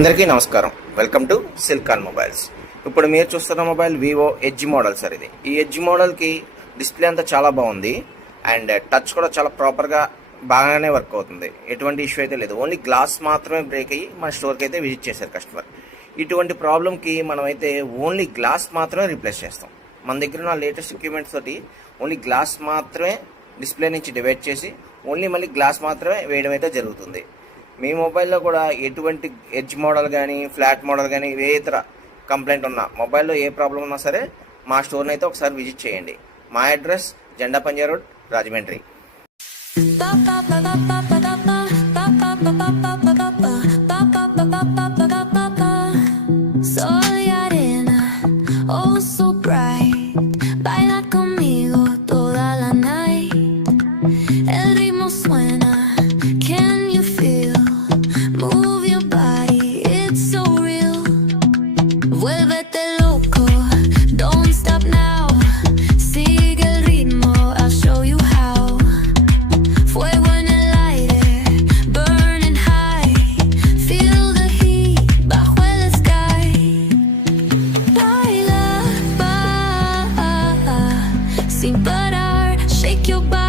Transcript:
అందరికీ నమస్కారం. Welcome to సిల్కాన్ మొబైల్స్. ఇప్పుడు మీరు చూస్తున్న mobile Vivo edge model sir. ఈ ఎడ్జ్ మోడల్కి డిస్ప్లే అంతా చాలా బాగుంది అండ్ టచ్ కూడా చాలా ప్రాపర్గా బాగానే వర్క్ అవుతుంది. ఎటువంటి ఇష్యూ అయితే లేదు. ఓన్లీ గ్లాస్ మాత్రమే బ్రేక్ అయ్యి మన స్టోర్కి అయితే విజిట్ చేశారు కస్టమర్. ఇటువంటి ప్రాబ్లంకి మనమైతే ఓన్లీ గ్లాస్ మాత్రమే రీప్లేస్ చేస్తాం. మన దగ్గర ఉన్న లేటెస్ట్ ఎక్విప్మెంట్స్ తోటి ఓన్లీ గ్లాస్ మాత్రమే డిస్ప్లే నుంచి డివైడ్ చేసి ఓన్లీ మళ్ళీ గ్లాస్ మాత్రమే వేయడం అయితే జరుగుతుంది. మీ మొబైల్లో కూడా ఎటువంటి ఎడ్జ్ మోడల్ కానీ ఫ్లాట్ మోడల్ కానీ ఏ ఇతర కంప్లైంట్ ఉన్నా, మొబైల్లో ఏ ప్రాబ్లం ఉన్నా సరే మా స్టోర్ని అయితే ఒకసారి విజిట్ చేయండి. మా address Jenda Panja road, Rajahmundry. Sin parar, shake your body.